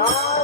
Lord.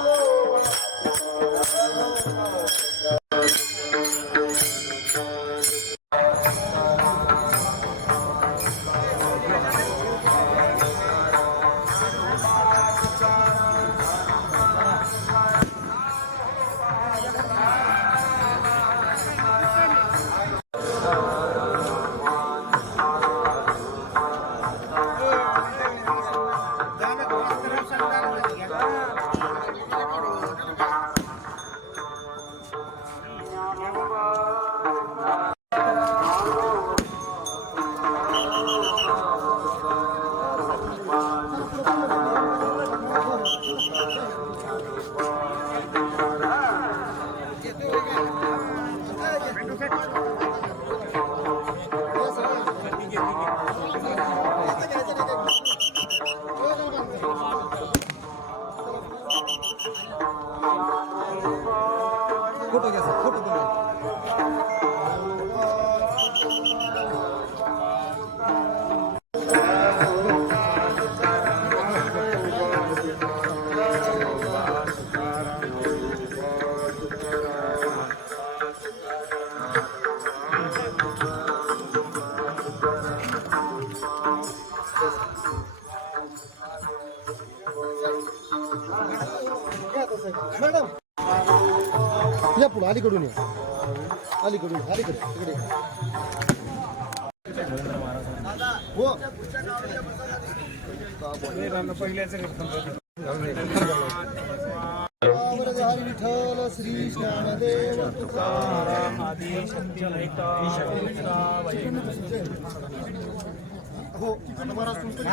Madam या पुढं अलीकडून या. अलीकडून अलीकडे तिकडे हो विठ्ठल श्री ज्ञानदेव तुकाराम हो.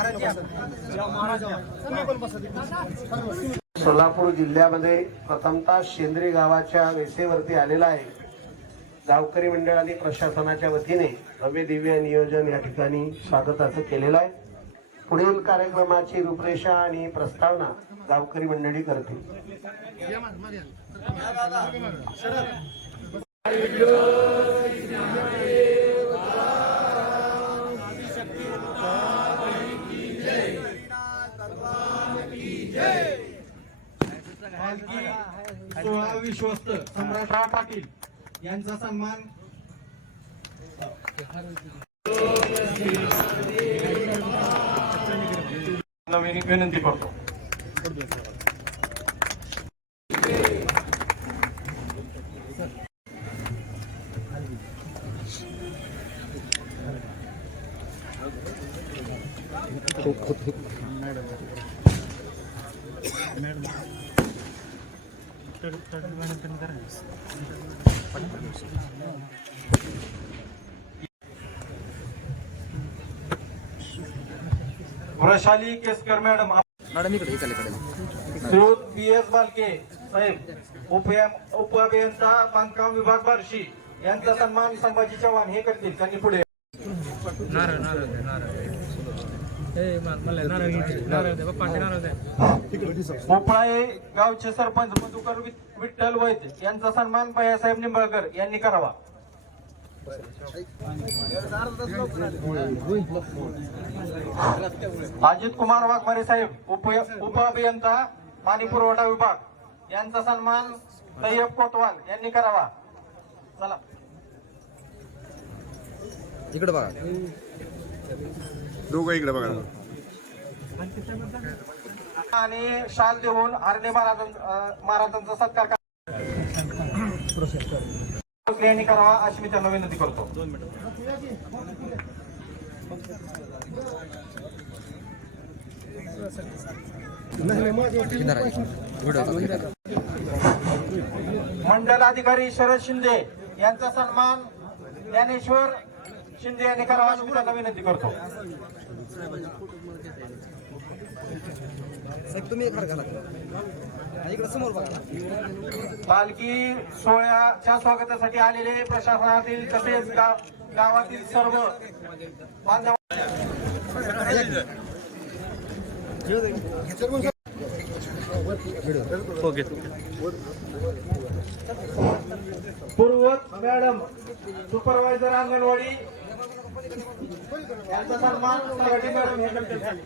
तिकडे. सोलापूर जिल्ह्यामध्ये प्रथमतः शेंद्रे गावाच्या वेसेवरती आलेला आहे. गावकरी मंडळ आणि प्रशासनाच्या वतीने भव्य दिव्य नियोजन या ठिकाणी स्वागताचं केलेलं आहे. पुढील कार्यक्रमाची रूपरेषा आणि प्रस्तावना गावकरी मंडळी करतील. विश्वस्त सम्राटराव पाटील यांचा सन्मान. नवीन विनंती करतो. वृषाली केसकर मॅडम मॅडम इकडे इकडे श्रीयुत बी एस बालके साहेब उप- उपअभियंता बांधकाम विभाग बार्शी. यांचा सन्मान संभाजी चव्हाण हे करतील. त्यांनी पुढे नारळ नारळ द्या नारळ. भोपळाये गावचे सरपंच मधुकर विठ्ठल वैद्य. यांचा सन्मान भैयासाहेब निंबाळकर यांनी करावा. अजित कुमार वाघमारे साहेब उप उप अभियंता पाणी पुरवठा विभाग. यांचा सन्मान तय्यब कोतवाल यांनी करावा. चला. इकडे बघा. दोघं इकडे बघा आणि शाल देऊन हरणे महाराजां महाराजांचा सत्कार करा. यांनी करावा अशी मी त्यांना विनंती करतो इधर व्हिडिओ शरद शिंदे यांचा सन्मान ज्ञानेश्वर शिंदे यांनी करावा अशी मी त्यांना विनंती करतो तुम्ही इकडे समोर बघा. पालखी सोहळ्याच्या स्वागतासाठी आलेले प्रशासनातील तसेच गावातील सर्व बांधव पूर्वत मॅडम सुपरवायझर अंगणवाडी यांचा सन्मान तलाठी मॅडम हे करतील.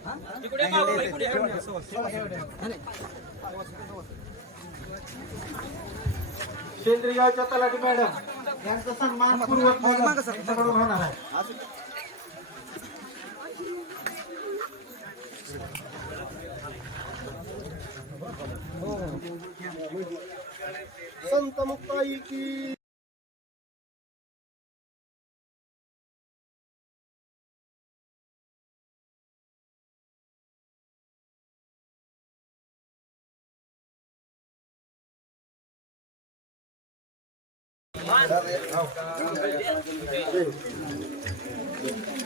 केंद्रीयच्या तलाठी मॅडम यांचा सन्मान यांच्याकडून होणार आहे संत मुक्ताई की Thank you.